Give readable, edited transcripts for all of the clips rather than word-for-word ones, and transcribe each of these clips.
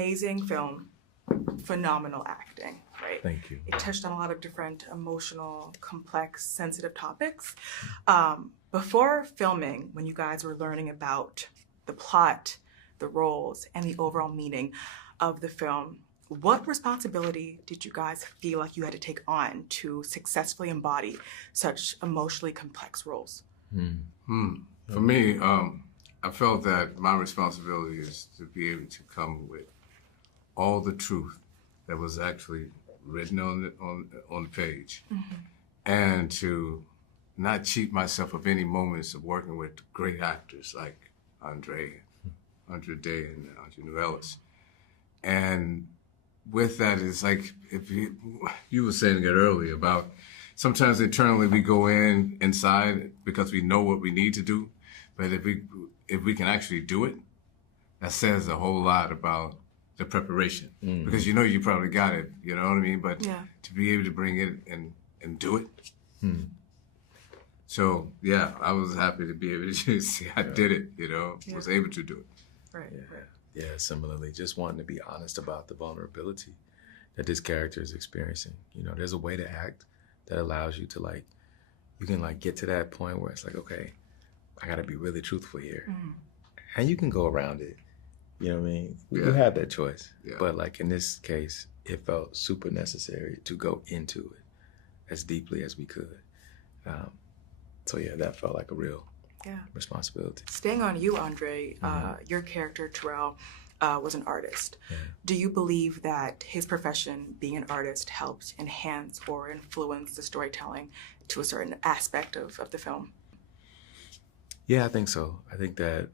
amazing film, phenomenal acting, right? Thank you. It touched on a lot of different emotional, complex, sensitive topics. Before filming, when you guys were learning about the plot, the roles, and the overall meaning of the film, what responsibility did you guys feel like you had to take on to successfully embody such emotionally complex roles? For me, I felt that my responsibility is to be able to come with all the truth that was actually written on the page, and to not cheat myself of any moments of working with great actors like André, Day, and Jelks. And with that, it's like, if you were saying it earlier about sometimes internally we go inside because we know what we need to do, but if we can actually do it, that says a whole lot about the preparation. Because you know you probably got it, you know what I mean? But to be able to bring it and do it. So yeah, I was happy to be able to see I did it, you know, was able to do it. Right. Yeah, similarly, just wanting to be honest about the vulnerability that this character is experiencing. You know, there's a way to act that allows you to you can get to that point where it's like, okay, I gotta be really truthful here. And you can go around it. You know what I mean? You have that choice. Yeah. But in this case, it felt super necessary to go into it as deeply as we could. So yeah, that felt like a real responsibility. Staying on you, André, your character, Terrell, was an artist. Do you believe that his profession, being an artist, helped enhance or influence the storytelling to a certain aspect of the film? Yeah, I think so. I think that,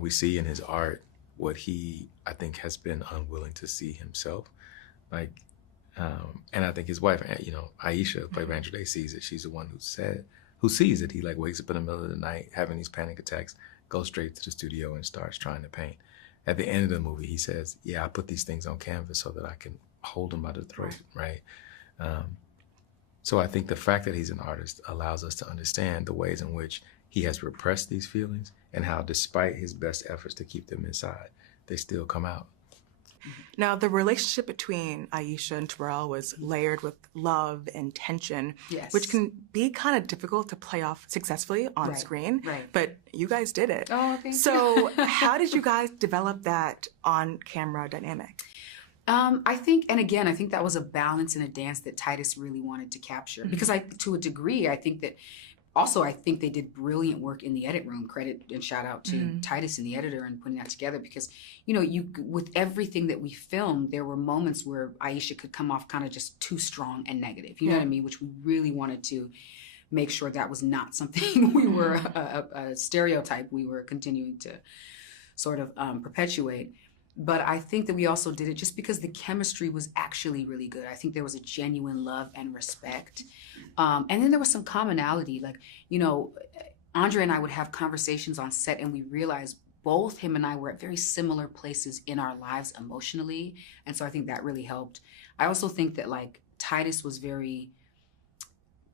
we see in his art what he, I think, has been unwilling to see himself. And I think his wife, Aisha, played by Andra, sees it. She's the one who sees it. He wakes up in the middle of the night having these panic attacks, goes straight to the studio and starts trying to paint. At the end of the movie, he says, yeah, I put these things on canvas so that I can hold them by the throat, right? So I think the fact that he's an artist allows us to understand the ways in which he has repressed these feelings and how, despite his best efforts to keep them inside, they still come out. Now, the relationship between Aisha and Terrell was layered with love and tension, which can be kind of difficult to play off successfully on screen, but you guys did it. Oh, thank you. So how did you guys develop that on-camera dynamic? I think that was a balance and a dance that Titus really wanted to capture. Because to a degree, I think they did brilliant work in the edit room. Credit and shout out to Titus and the editor and putting that together, because, with everything that we filmed, there were moments where Aisha could come off kind of just too strong and negative, you know what I mean? Which we really wanted to make sure that was not something we were, a stereotype we were continuing to sort of perpetuate. But I think that we also did it just because the chemistry was actually really good. I think there was a genuine love and respect. And then there was some commonality. André and I would have conversations on set, and we realized both him and I were at very similar places in our lives emotionally. And so I think that really helped. I also think that Titus was very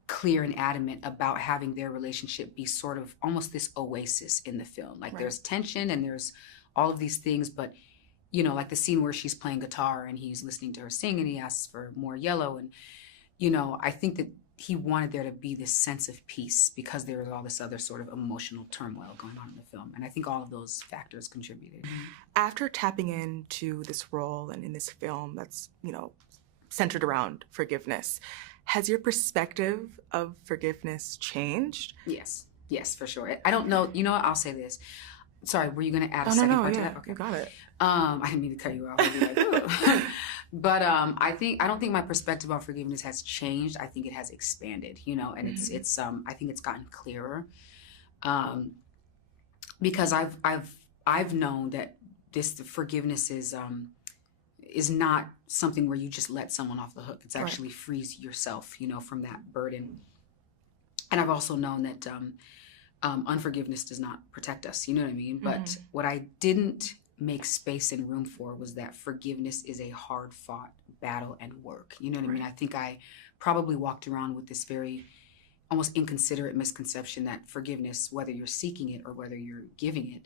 clear and adamant about having their relationship be sort of almost this oasis in the film. There's tension and there's all of these things, but the scene where she's playing guitar and he's listening to her sing and he asks for more yellow. And, I think that he wanted there to be this sense of peace because there was all this other sort of emotional turmoil going on in the film. And I think all of those factors contributed. After tapping into this role and in this film that's, centered around forgiveness, has your perspective of forgiveness changed? Yes, for sure. I don't know, I'll say this. Sorry, were you going to add a second part to that? Okay, got it. I didn't mean to cut you off. But I don't think my perspective on forgiveness has changed. I think it has expanded, and it's I think it's gotten clearer. Because I've known that the forgiveness is not something where you just let someone off the hook. It's actually frees yourself, from that burden. And I've also known that unforgiveness does not protect us, you know what I mean? But what I didn't make space and room for was that forgiveness is a hard-fought battle and work. You know what I mean? I think I probably walked around with this very almost inconsiderate misconception that forgiveness, whether you're seeking it or whether you're giving it,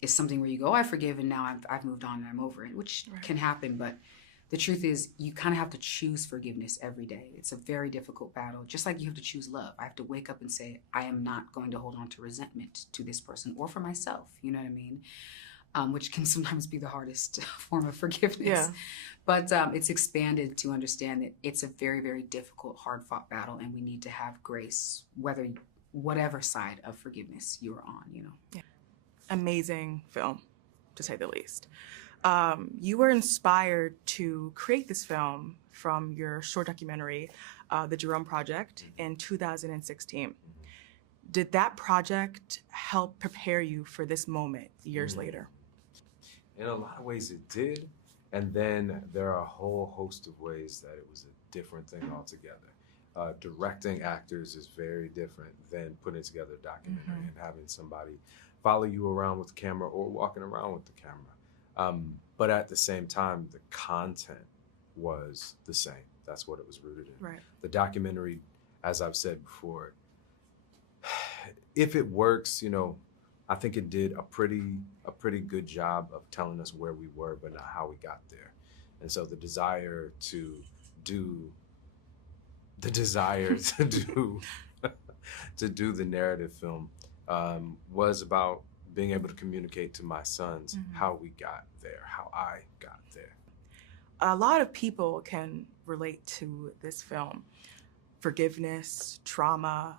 is something where you go, oh, I forgive, and now I've moved on and I'm over it, which can happen. But the truth is, you kind of have to choose forgiveness every day. It's a very difficult battle, just like you have to choose love. I have to wake up and say, I am not going to hold on to resentment to this person or for myself. You know what I mean? Which can sometimes be the hardest form of forgiveness. Yeah. But it's expanded to understand that it's a very, very difficult, hard-fought battle, and we need to have grace, whatever side of forgiveness you're on, you know. Yeah. Amazing film, to say the least. You were inspired to create this film from your short documentary, The Jerome Project, in 2016. Did that project help prepare you for this moment years later? In a lot of ways it did. And then there are a whole host of ways that it was a different thing altogether. Directing actors is very different than putting together a documentary and having somebody follow you around with the camera or walking around with the camera. But at the same time, the content was the same. That's what it was rooted in. Right. The documentary, as I've said before, if it works, you know, I think it did a pretty good job of telling us where we were, but not how we got there. And so the desire to do the narrative film was about being able to communicate to my sons how we got there, how I got there. A lot of people can relate to this film. Forgiveness, trauma,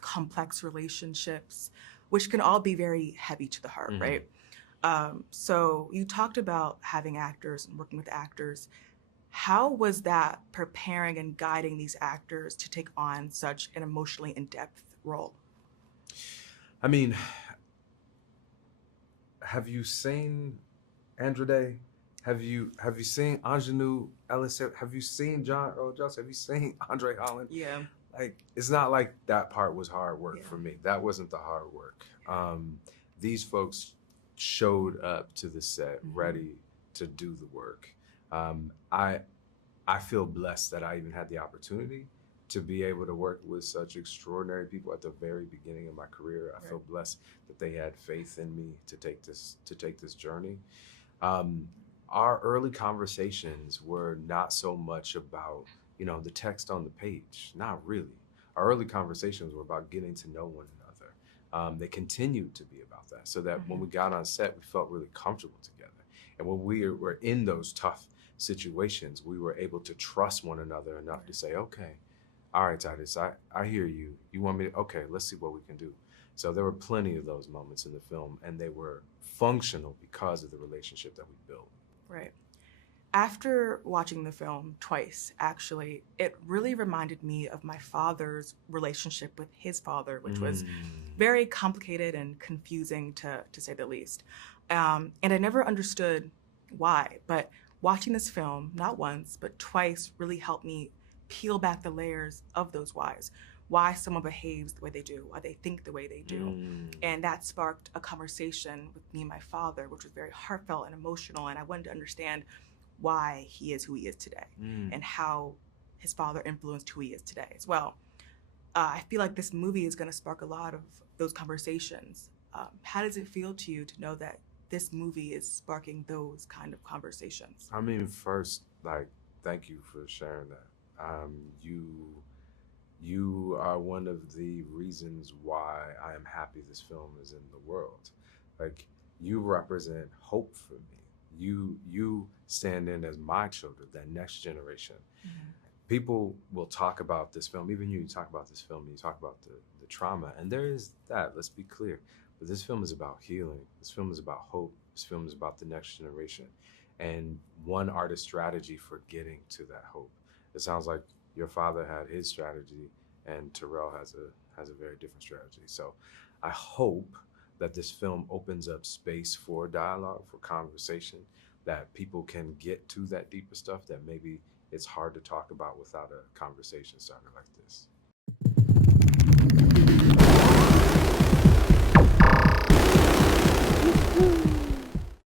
complex relationships, which can all be very heavy to the heart, right? So you talked about having actors and working with actors. How was that preparing and guiding these actors to take on such an emotionally in-depth role? I mean, have you seen André? Have you seen Ingenue Ellis? Have you seen John Earl Jelks? Have you seen André Holland? Yeah. Like, it's not like that part was hard work for me. That wasn't the hard work. These folks showed up to the set ready to do the work. I feel blessed that I even had the opportunity to be able to work with such extraordinary people at the very beginning of my career. I feel blessed that they had faith in me to take this journey. Our early conversations were not so much about, you know, the text on the page. Not really. Our early conversations were about getting to know one another. They continued to be about that, so that when we got on set, we felt really comfortable together. And when we were in those tough situations, we were able to trust one another enough to say, okay, all right, Titus, I hear you. You want me to, okay, let's see what we can do. So there were plenty of those moments in the film, and they were functional because of the relationship that we built. Right. After watching the film twice, actually, it really reminded me of my father's relationship with his father, which was very complicated and confusing, to say the least. And I never understood why, but watching this film, not once, but twice, really helped me peel back the layers of those whys. Why someone behaves the way they do, why they think the way they do. And that sparked a conversation with me and my father, which was very heartfelt and emotional. And I wanted to understand why he is who he is today and how his father influenced who he is today as well. I feel like this movie is going to spark a lot of those conversations. How does it feel to you to know that this movie is sparking those kind of conversations? I mean, first, like, thank you for sharing that. You are one of the reasons why I am happy this film is in the world. Like, you represent hope for me. You stand in as my children, that next generation. People will talk about this film, even you talk about this film, you talk about the trauma, and there is that, let's be clear. But this film is about healing. This film is about hope. This film is about the next generation. And one artist's strategy for getting to that hope. It sounds like your father had his strategy, and Terrell has a very different strategy. So I hope that this film opens up space for dialogue, for conversation, that people can get to that deeper stuff that maybe it's hard to talk about without a conversation starter like this.